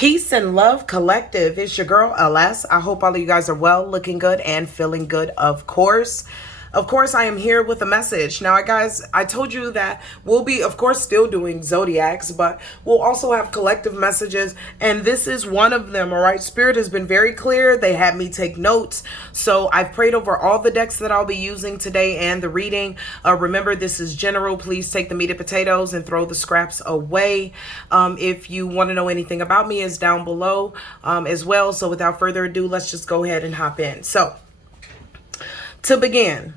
Peace and love collective. It's your girl, LS. I hope all of you guys are well, looking good, and feeling good, of course. Of course, I am here with a message. Now, guys, I told you that we'll be, of course, still doing zodiacs, but we'll also have collective messages, and this is one of them, all right? Spirit has been very clear. They had me take notes, so I've prayed over all the decks that I'll be using today and the reading. Remember, this is general. Please take the meat and potatoes and throw the scraps away. If you want to know anything about me, is down below as well. So without further ado, let's just go ahead and hop in. So, to begin,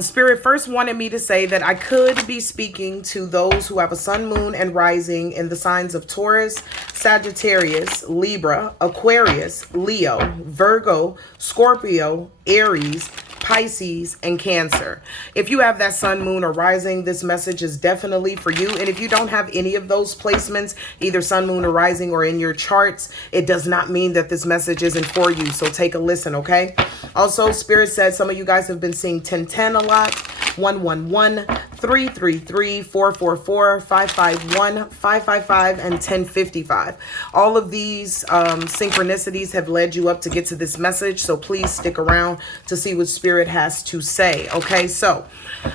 Spirit first wanted me to say that I could be speaking to those who have a sun, moon, and rising in the signs of Taurus, Sagittarius, Libra, Aquarius, Leo, Virgo, Scorpio, Aries, Pisces, and Cancer. If you have that sun, moon, or rising, this message is definitely for you. And if you don't have any of those placements, either sun, moon, or rising, or in your charts, it does not mean that this message isn't for you. So take a listen, okay? Also, Spirit said some of you guys have been seeing 1010 a lot, 111, 333, 444, 551, 555, and 1055. All of these synchronicities have led you up to get to this message, so please stick around to see what Spirit has to say. Okay, so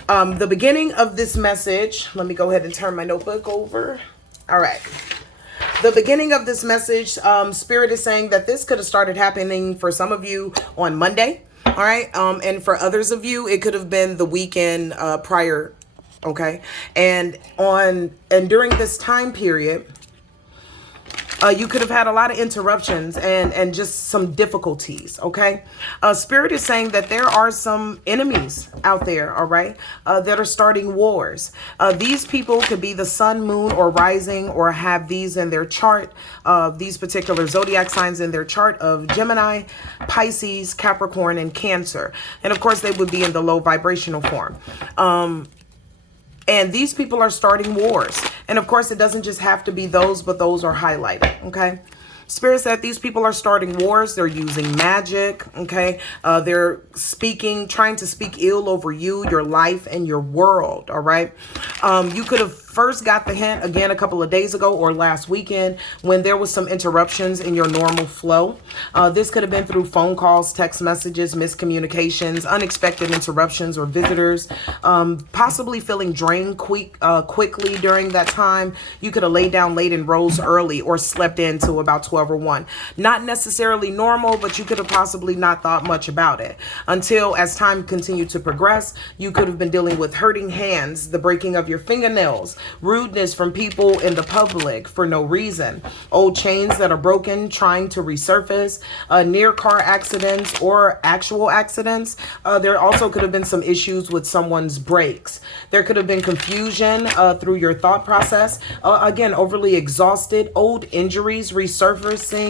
the beginning of this message, let me go ahead and turn my notebook over. All right. The beginning of this message, Spirit is saying that this could have started happening for some of you on Monday. All right. And for others of you, it could have been the weekend prior. Okay. And during this time period, you could have had a lot of interruptions and just some difficulties, okay? Spirit is saying that there are some enemies out there, all right, that are starting wars. These people could be the sun, moon, or rising, or have these in their chart, these particular zodiac signs in their chart of Gemini, Pisces, Capricorn, and Cancer. And of course, they would be in the low vibrational form. And these people are starting wars. And of course, it doesn't just have to be those, but those are highlighted, okay? Spirit said these people are starting wars. They're using magic, okay? They're trying to speak ill over you, your life, and your world, all right? You could have first got the hint again a couple of days ago or last weekend when there was some interruptions in your normal flow. This could have been through phone calls, text messages, miscommunications, unexpected interruptions, or visitors, possibly feeling drained quickly during that time. You could have laid down late and rose early, or slept in to about 12 or 1. Not necessarily normal, but you could have possibly not thought much about it until, as time continued to progress, you could have been dealing with hurting hands, the breaking of your fingernails, rudeness from people in the public for no reason, old chains that are broken trying to resurface, near car accidents or actual accidents. There also could have been some issues with someone's brakes. There could have been confusion through your thought process. Again, overly exhausted, old injuries resurfacing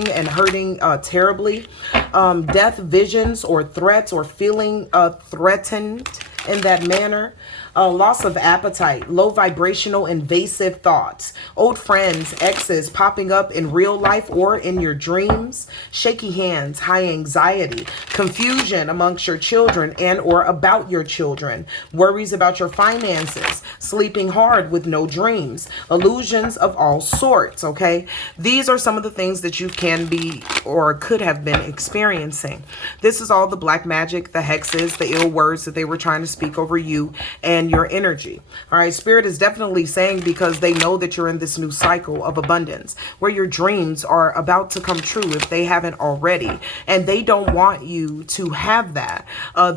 and hurting terribly, death visions or threats, or feeling threatened in that manner. Loss of appetite, low vibrational invasive thoughts, old friends, exes popping up in real life or in your dreams, shaky hands, high anxiety, confusion amongst your children and or about your children, worries about your finances, sleeping hard with no dreams, illusions of all sorts, okay? These are some of the things that you can be or could have been experiencing. This is all the black magic, the hexes, the ill words that they were trying to speak over you and your energy. All right, Spirit is definitely saying, because they know that you're in this new cycle of abundance where your dreams are about to come true if they haven't already, and they don't want you to have that.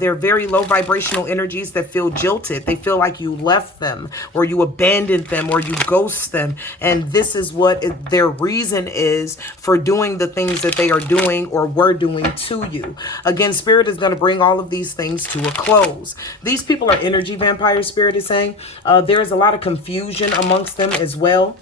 They're very low vibrational energies that feel jilted. They feel like you left them, or you abandoned them, or you ghost them, and this is what their reason is for doing the things that they are doing or were doing to you. Again, Spirit is going to bring all of these things to a close. These people are energy vampires, Spirit is saying. There is a lot of confusion amongst them as well.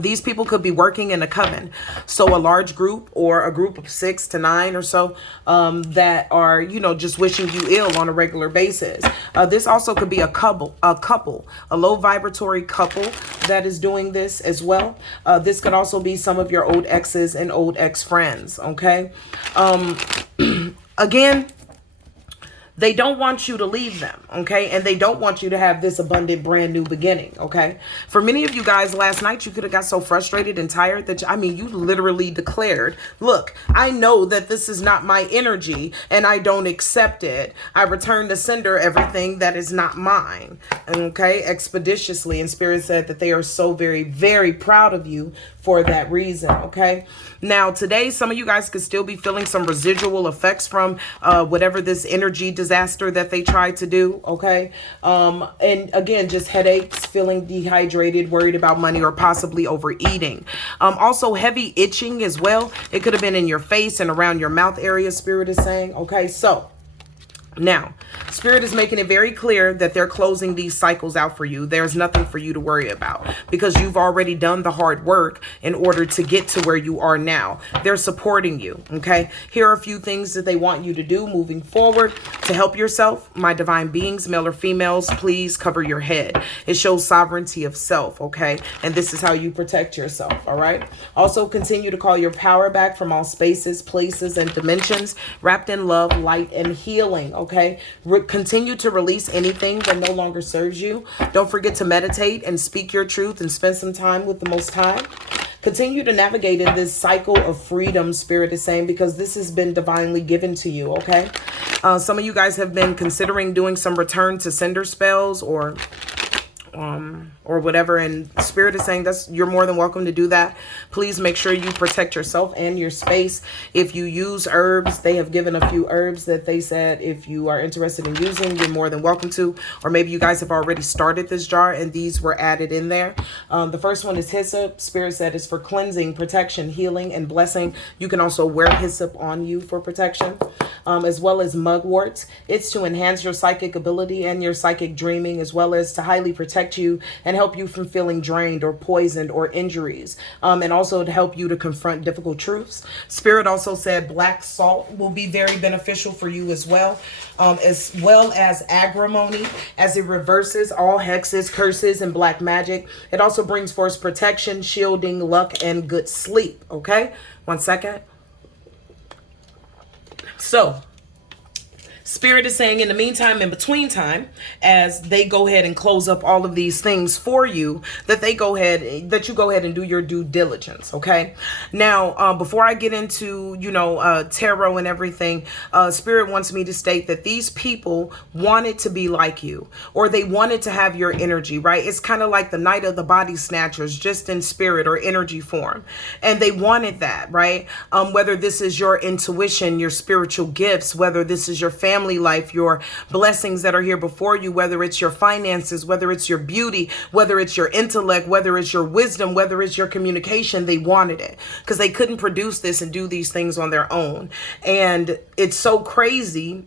These people could be working in a coven. So a large group, or a group of 6 to 9 or so, that are, just wishing you ill on a regular basis. This also could be a couple, a low vibratory couple that is doing this as well. This could also be some of your old exes and old ex-friends. Okay. Again, They don't want you to leave them, okay? And they don't want you to have this abundant, brand new beginning, okay? For many of you guys last night, you could have got so frustrated and tired that, I mean, you literally declared, look, I know that this is not my energy and I don't accept it. I return to sender everything that is not mine, okay? Expeditiously. And Spirit said that they are so very, very proud of you for that reason, okay? Now, today, some of you guys could still be feeling some residual effects from whatever this energy disaster that they tried to do, okay? And again, just headaches, feeling dehydrated, worried about money, or possibly overeating. Also, heavy itching as well. It could have been in your face and around your mouth area, Spirit is saying, okay? So, now, Spirit is making it very clear that they're closing these cycles out for you. There's nothing for you to worry about because you've already done the hard work in order to get to where you are now. They're supporting you, okay? Here are a few things that they want you to do moving forward to help yourself. My divine beings, male or females, please cover your head. It shows sovereignty of self, okay? And this is how you protect yourself, all right? Also, continue to call your power back from all spaces, places, and dimensions, wrapped in love, light, and healing, okay? Continue to release anything that no longer serves you. Don't forget to meditate and speak your truth and spend some time with the Most High. Continue to navigate in this cycle of freedom, Spirit is saying, because this has been divinely given to you, okay? Some of you guys have been considering doing some return to sender spells or whatever, and Spirit is saying you're more than welcome to do that. Please make sure you protect yourself and your space. If you use herbs, they have given a few herbs that they said if you are interested in using, you're more than welcome to. Or maybe you guys have already started this jar and these were added in there. The first one is hyssop. Spirit said it's for cleansing, protection, healing, and blessing. You can also wear hyssop on you for protection, as well as mugwort. It's to enhance your psychic ability and your psychic dreaming, as well as to highly protect you and help you from feeling drained or poisoned or injuries, and also to help you to confront difficult truths. Spirit also said black salt will be very beneficial for you as well as agrimony, as it reverses all hexes, curses, and black magic. It also brings forth protection, shielding, luck, and good sleep. Okay, 1 second. So, Spirit is saying in the meantime, in between time, as they go ahead and close up all of these things for you, that you go ahead and do your due diligence, okay? Now, before I get into, tarot and everything, Spirit wants me to state that these people wanted to be like you, or they wanted to have your energy, right? It's kind of like the Night of the Body Snatchers, just in spirit or energy form. And they wanted that, right? Whether this is your intuition, your spiritual gifts, whether this is your family life, your blessings that are here before you, whether it's your finances, whether it's your beauty, whether it's your intellect, whether it's your wisdom, whether it's your communication, they wanted it because they couldn't produce this and do these things on their own. And it's so crazy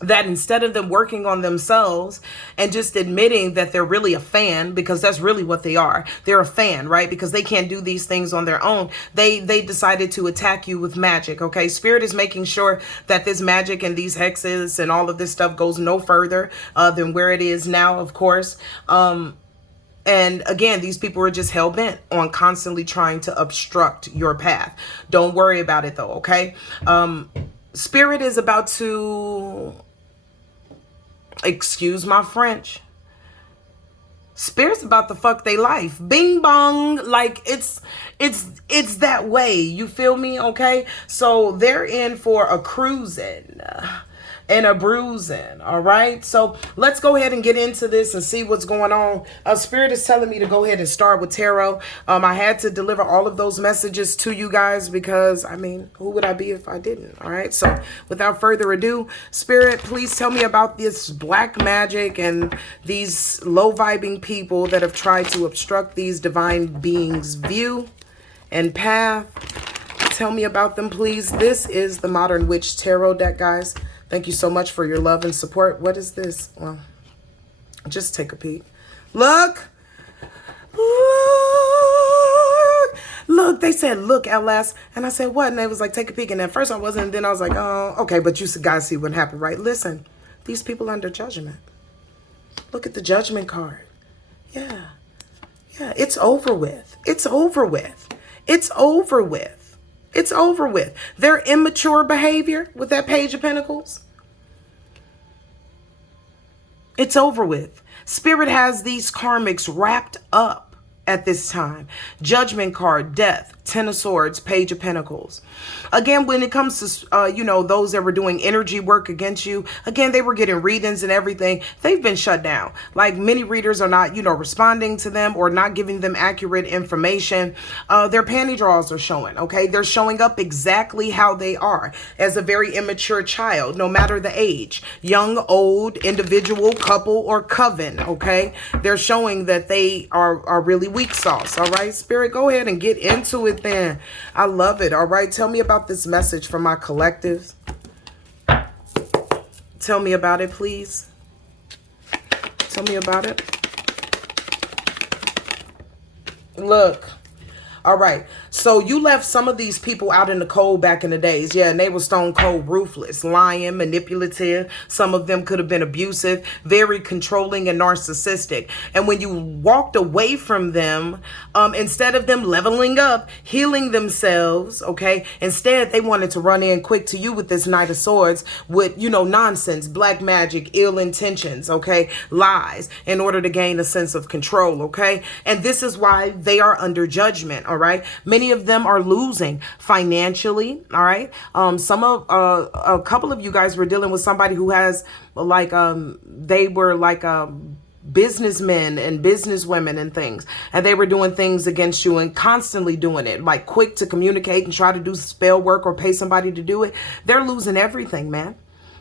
that instead of them working on themselves and just admitting that they're really a fan, because that's really what they are. They're a fan, right? Because they can't do these things on their own. They decided to attack you with magic, okay? Spirit is making sure that this magic and these hexes and all of this stuff goes no further than where it is now, of course. And again, these people are just hell-bent on constantly trying to obstruct your path. Don't worry about it though, okay? Spirit is about to... excuse my French. Spirit's about to fuck their life. Bing bong. Like it's that way. You feel me? Okay. So they're in for a cruising and a bruising. All right. So let's go ahead and get into this and see what's going on. Spirit is telling me to go ahead and start with tarot. I had to deliver all of those messages to you guys because, I mean, who would I be if I didn't? All right. So without further ado, Spirit, please tell me about this black magic and these low vibing people that have tried to obstruct these divine beings' view and path. Tell me about them, please. This is the Modern Witch Tarot deck, guys. Thank you so much for your love and support. What is this? Well, just take a peek. Look. Look, they said, look, at last. And I said, what? And they was like, take a peek. And at first I wasn't. And then I was like, oh, okay. But you guys see what happened, right? Listen, these people under judgment. Look at the judgment card. Yeah. Yeah, it's over with. It's over with. It's over with. It's over with. Their immature behavior with that Page of Pentacles. It's over with. Spirit has these karmics wrapped up at this time. Judgment card, death, Ten of Swords, Page of Pentacles. Again, when it comes to, those that were doing energy work against you, again, they were getting readings and everything. They've been shut down. Like many readers are not, responding to them or not giving them accurate information. Their panty drawers are showing, okay? They're showing up exactly how they are as a very immature child, no matter the age, young, old, individual, couple, or coven, okay? They're showing that they are really weak sauce, all right? Spirit, go ahead and get into it then. I love it. All right. Tell me about this message from my collectives. Tell me about it, please. Tell me about it. Look. All right. So you left some of these people out in the cold back in the days. Yeah, and they were stone cold ruthless, lying, manipulative. Some of them could have been abusive, very controlling and narcissistic. And when you walked away from them, instead of them leveling up, healing themselves, okay, instead they wanted to run in quick to you with this Knight of Swords with, nonsense, black magic, ill intentions, okay, lies, in order to gain a sense of control, okay? And this is why they are under judgment. All right. Many of them are losing financially. All right. A couple of you guys were dealing with somebody who has they were businessmen and businesswomen and things, and they were doing things against you and constantly doing it, like quick to communicate and try to do spell work or pay somebody to do it. They're losing everything, man.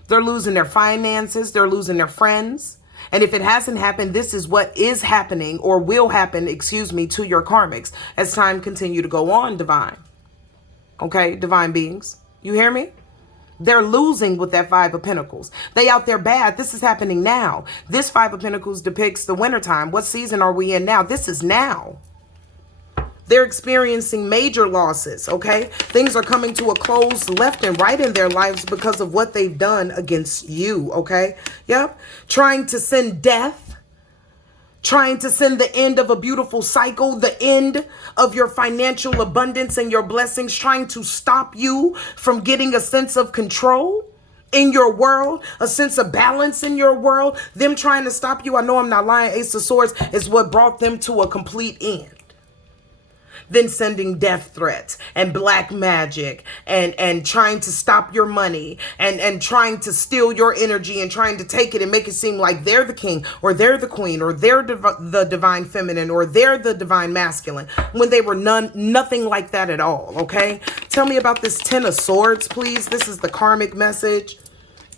They're losing their finances. They're losing their friends. And if it hasn't happened, this is what is happening or will happen, to your karmics as time continue to go on, divine. Okay, divine beings. You hear me? They're losing with that Five of Pentacles. They out there bad. This is happening now. This Five of Pentacles depicts the wintertime. What season are we in now? This is now. They're experiencing major losses, okay? Things are coming to a close left and right in their lives because of what they've done against you, okay? Yep. Trying to send death, trying to send the end of a beautiful cycle, the end of your financial abundance and your blessings, trying to stop you from getting a sense of control in your world, a sense of balance in your world. Them trying to stop you, I know I'm not lying, Ace of Swords is what brought them to a complete end. Then sending death threats and black magic and trying to stop your money and trying to steal your energy and trying to take it and make it seem like they're the king or they're the queen or they're the divine feminine or they're the divine masculine when they were nothing like that at all, okay? Tell me about this Ten of Swords, please. This is the karmic message.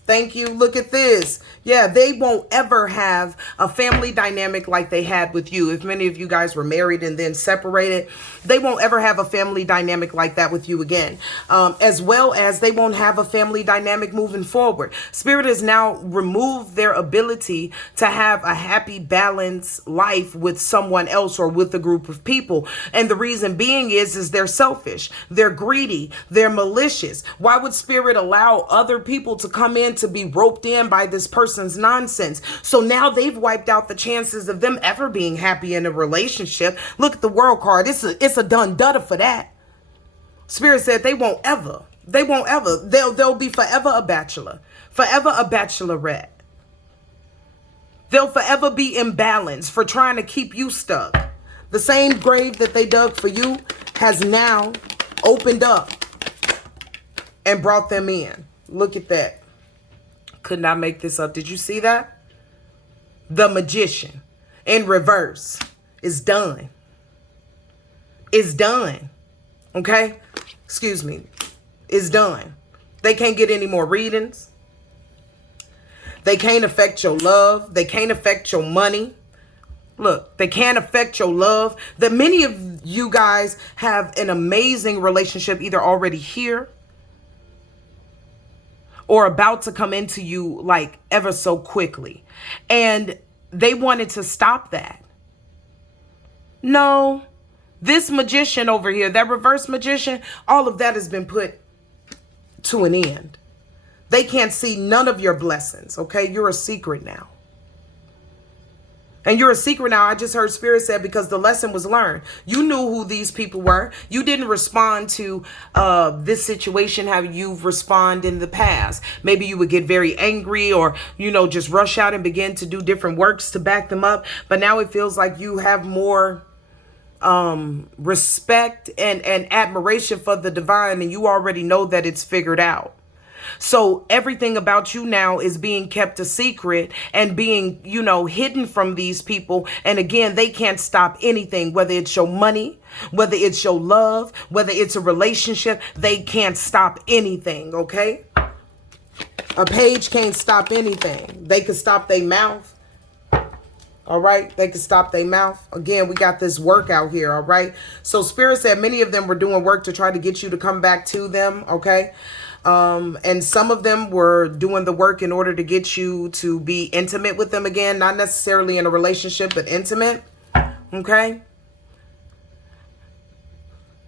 Thank you. Look at this. Yeah, they won't ever have a family dynamic like they had with you. If many of you guys were married and then separated, they won't ever have a family dynamic like that with you again. As well as they won't have a family dynamic moving forward. Spirit has now removed their ability to have a happy, balanced life with someone else or with a group of people. And the reason being is they're selfish, they're greedy, they're malicious. Why would Spirit allow other people to come in to be roped in by this person's nonsense? So now they've wiped out the chances of them ever being happy in a relationship. Look at the World card. It's a done dudda for that. Spirit said they won't ever. They'll be forever a bachelor, forever a bachelorette. They'll forever be imbalanced for trying to keep you stuck. The same grave that they dug for you has now opened up and brought them in. Look at that. Could not make this up. Did you see that? The Magician in reverse is done. It's done. Okay? Excuse me. It's done. They can't get any more readings. They can't affect your love. They can't affect your money. Look, they can't affect your love. That many of you guys have an amazing relationship either already here or about to come into you like ever so quickly. And they wanted to stop that. No, this magician over here, that reverse magician, all of that has been put to an end. They can't see none of your blessings, okay? You're a secret now. And you're a secret now. I just heard Spirit said because the lesson was learned. You knew who these people were. You didn't respond to this situation how you've responded in the past. Maybe you would get very angry or, just rush out and begin to do different works to back them up. But now it feels like you have more respect and admiration for the divine, and you already know that it's figured out. So everything about you now is being kept a secret and being, hidden from these people. And again, they can't stop anything, whether it's your money, whether it's your love, whether it's a relationship, they can't stop anything. Okay. A page can't stop anything. They could stop their mouth. All right. They could stop their mouth. Again, we got this work out here. All right. So Spirit said many of them were doing work to try to get you to come back to them. Okay. And some of them were doing the work in order to get you to be intimate with them again, not necessarily in a relationship, but intimate. Okay.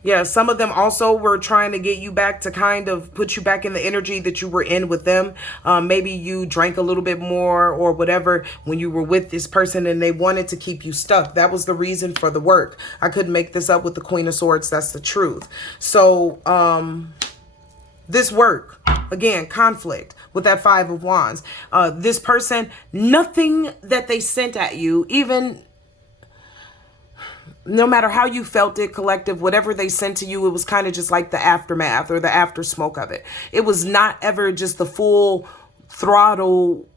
Yeah. Some of them also were trying to get you back to kind of put you back in the energy that you were in with them. Maybe you drank a little bit more or whatever when you were with this person and they wanted to keep you stuck. That was the reason for the work. I couldn't make this up with the Queen of Swords. That's the truth. So, this work, again, conflict with that Five of Wands. This person, nothing that they sent at you, even no matter how you felt it, collective, whatever they sent to you, it was kind of just like the aftermath or the after smoke of it. It was not ever just the full throttle,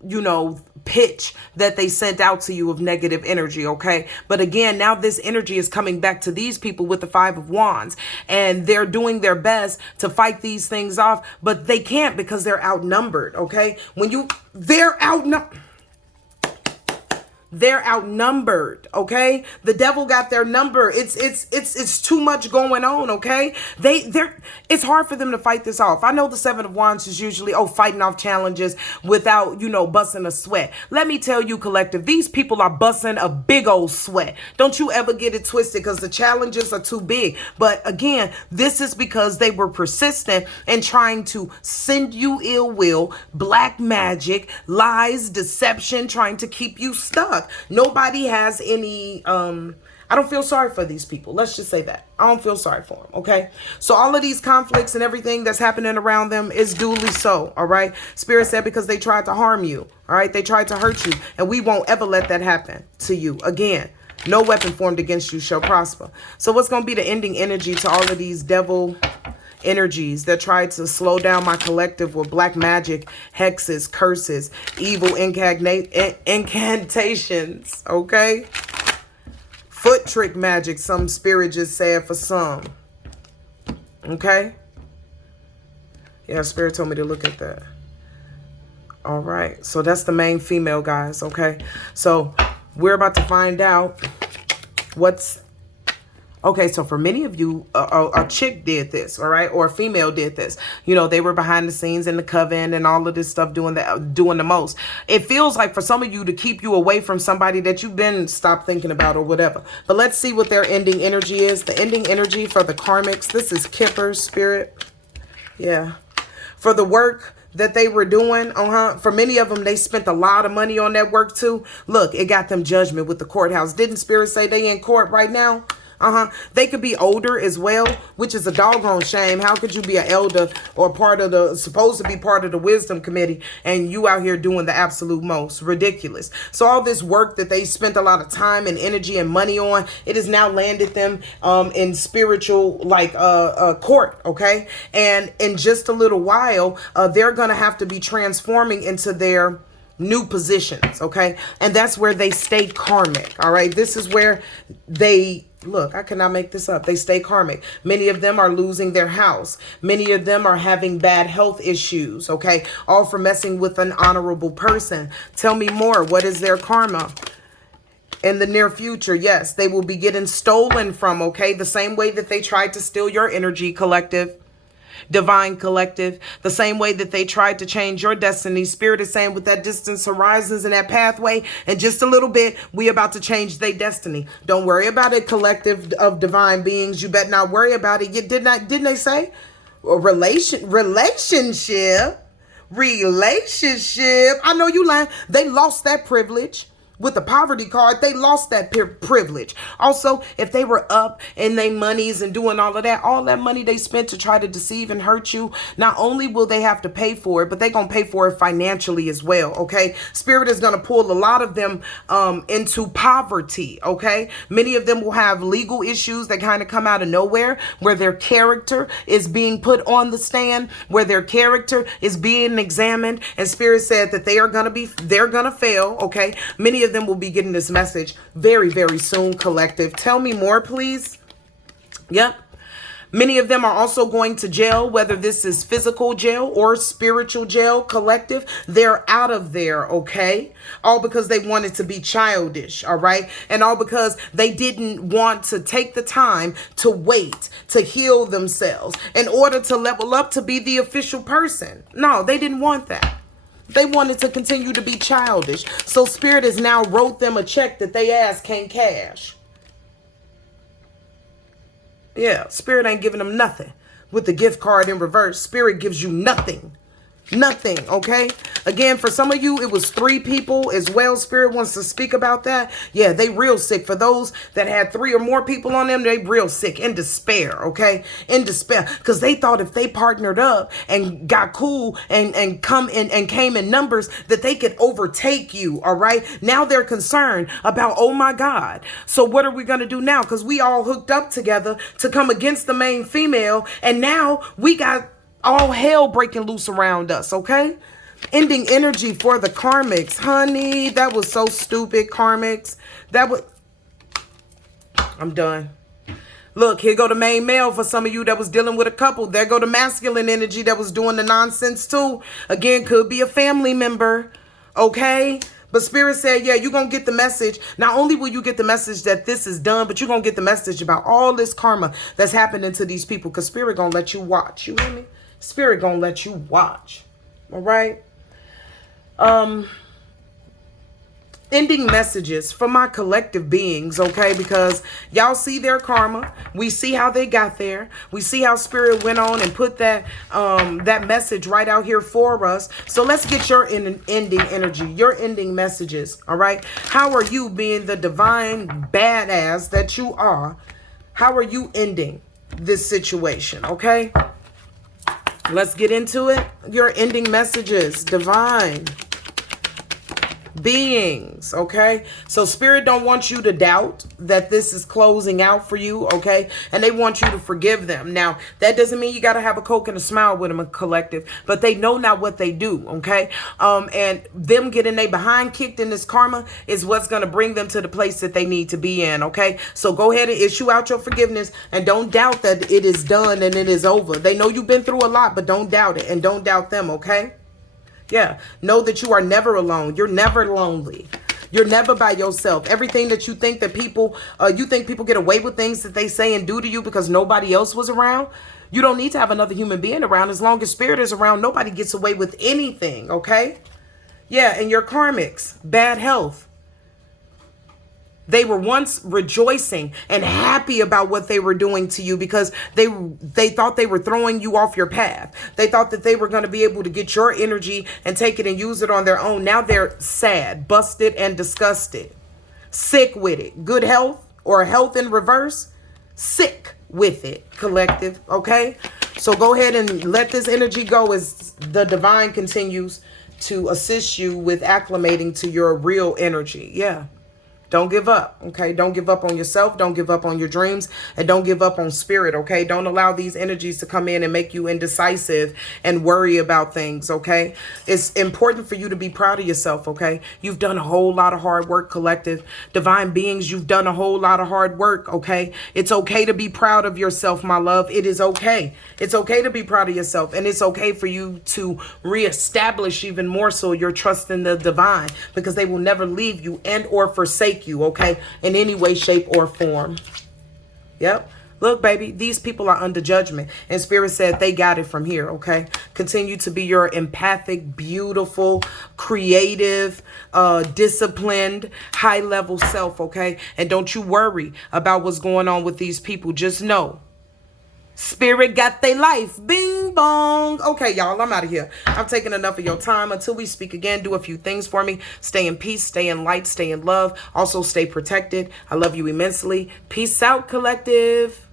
pitch that they sent out to you of negative energy. Okay. But again, now this energy is coming back to these people with the Five of Wands, and they're doing their best to fight these things off, but they can't because they're outnumbered. Okay. They're outnumbered. Okay. The devil got their number. It's too much going on. Okay. It's hard for them to fight this off. I know the Seven of Wands is usually, fighting off challenges without, busting a sweat. Let me tell you, collective, these people are busting a big old sweat. Don't you ever get it twisted because the challenges are too big. But again, this is because they were persistent in trying to send you ill will, black magic, lies, deception, trying to keep you stuck. Nobody has any, I don't feel sorry for these people. Let's just say that. I don't feel sorry for them. Okay. So all of these conflicts and everything that's happening around them is duly so. All right. Spirit said because they tried to harm you. All right. They tried to hurt you, and we won't ever let that happen to you again. No weapon formed against you shall prosper. So what's going to be the ending energy to all of these devil energies that tried to slow down my collective with black magic, hexes, curses, evil incantations, okay? Foot trick magic, some spirit just said for some, okay? Yeah, Spirit told me to look at that. All right, so that's the main female, guys, okay? So we're about to find out what's... Okay, so for many of you, a chick did this, all right, or a female did this. They were behind the scenes in the coven and all of this stuff, doing the most. It feels like for some of you to keep you away from somebody that you've been stopped thinking about or whatever. But let's see what their ending energy is. The ending energy for the karmics. This is Kipper's Spirit. Yeah, for the work that they were doing. For many of them, they spent a lot of money on that work too. Look, it got them judgment with the courthouse. Didn't Spirit say they in court right now? They could be older as well, which is a doggone shame. How could you be an elder or supposed to be part of the wisdom committee and you out here doing the absolute most? Ridiculous. So all this work that they spent a lot of time and energy and money on, it has now landed them in spiritual court. Okay. And in just a little while, they're going to have to be transforming into their new positions. Okay. And that's where they stay karmic. All right. This is where look, I cannot make this up. They stay karmic. Many of them are losing their house. Many of them are having bad health issues. Okay. All for messing with an honorable person. Tell me more. What is their karma? In the near future, yes, they will be getting stolen from. Okay. The same way that they tried to steal your energy, collective. Divine collective, the same way that they tried to change your destiny. Spirit is saying with that distance horizons and that pathway, and just a little bit, we about to change their destiny. Don't worry about it, collective of divine beings. You better not worry about it. Didn't they say relationship? I know you lying. They lost that privilege. With the poverty card, they lost that privilege. Also, if they were up in their monies and doing all that money they spent to try to deceive and hurt you, not only will they have to pay for it, but they're going to pay for it financially as well, okay? Spirit is going to pull a lot of them into poverty, okay? Many of them will have legal issues that kind of come out of nowhere, where their character is being put on the stand, where their character is being examined, and Spirit said that they're going to fail, okay? Many of them will be getting this message very, very soon, collective. Tell me more, please. Yep. Many of them are also going to jail, whether this is physical jail or spiritual jail, collective. They're out of there, okay? All because they wanted to be childish, all right? And all because they didn't want to take the time to wait, to heal themselves in order to level up to be the official person. No, they didn't want that. They wanted to continue to be childish. So Spirit has now wrote them a check that they ass can't cash. Yeah, Spirit ain't giving them nothing. With the gift card in reverse, Spirit gives you nothing. Nothing, okay? Again, for some of you, it was 3 people as well. Spirit wants to speak about that. Yeah, they real sick. For those that had 3 or more people on them, they real sick, in despair, okay? In despair, because they thought if they partnered up and got cool and came in numbers, that they could overtake you, all right? Now they're concerned about, oh my God, so what are we going to do now? Because we all hooked up together to come against the main female, and now we got all hell breaking loose around us, okay? Ending energy for the karmics. Honey, that was so stupid, karmics. I'm done. Look, here go the main male for some of you that was dealing with a couple. There go the masculine energy that was doing the nonsense too. Again, could be a family member, okay? But Spirit said, yeah, you're going to get the message. Not only will you get the message that this is done, but you're going to get the message about all this karma that's happening to these people, because Spirit going to let you watch. You hear me? Spirit gonna let you watch. All right. Ending messages for my collective beings, okay? Because y'all see their karma. We see how they got there. We see how Spirit went on and put that message right out here for us. So let's get your ending energy, your ending messages, all right? How are you, being the divine badass that you are? How are you ending this situation, okay? Let's get into it. Your ending messages, divine beings, okay? So Spirit don't want you to doubt that this is closing out for you, okay? And they want you to forgive them. Now, that doesn't mean you got to have a Coke and a smile with them, a collective, but they know not what they do, okay? And them getting their behind kicked in this karma is what's going to bring them to the place that they need to be in, okay? So go ahead and issue out your forgiveness, and don't doubt that it is done and it is over. They know you've been through a lot, but don't doubt it, and don't doubt them, okay? Yeah, know that you are never alone. You're never lonely. You're never by yourself. Everything that you think that people get away with things that they say and do to you because nobody else was around. You don't need to have another human being around. As long as Spirit is around, nobody gets away with anything, okay? Yeah, and your karmics, bad health. They were once rejoicing and happy about what they were doing to you because they thought they were throwing you off your path. They thought that they were going to be able to get your energy and take it and use it on their own. Now they're sad, busted, and disgusted. Sick with it. Good health or health in reverse. Sick with it, collective, okay? So go ahead and let this energy go as the divine continues to assist you with acclimating to your real energy. Yeah. Don't give up, okay? Don't give up on yourself. Don't give up on your dreams. And don't give up on Spirit, okay? Don't allow these energies to come in and make you indecisive and worry about things, okay? It's important for you to be proud of yourself, okay? You've done a whole lot of hard work, collective. Divine beings, you've done a whole lot of hard work, okay? It's okay to be proud of yourself, my love. It is okay. It's okay to be proud of yourself. And it's okay for you to reestablish even more so your trust in the divine, because they will never leave you and or forsake you, okay, in any way, shape, or form. Yep. Look, baby, these people are under judgment, and Spirit said they got it from here, okay? Continue to be your empathic, beautiful, creative, disciplined, high-level self, okay? And don't you worry about what's going on with these people. Just know Spirit got their life. Bing bong. Okay, y'all, I'm out of here. I've taken enough of your time. Until we speak again, do a few things for me. Stay in peace, stay in light, stay in love. Also, stay protected. I love you immensely. Peace out, collective.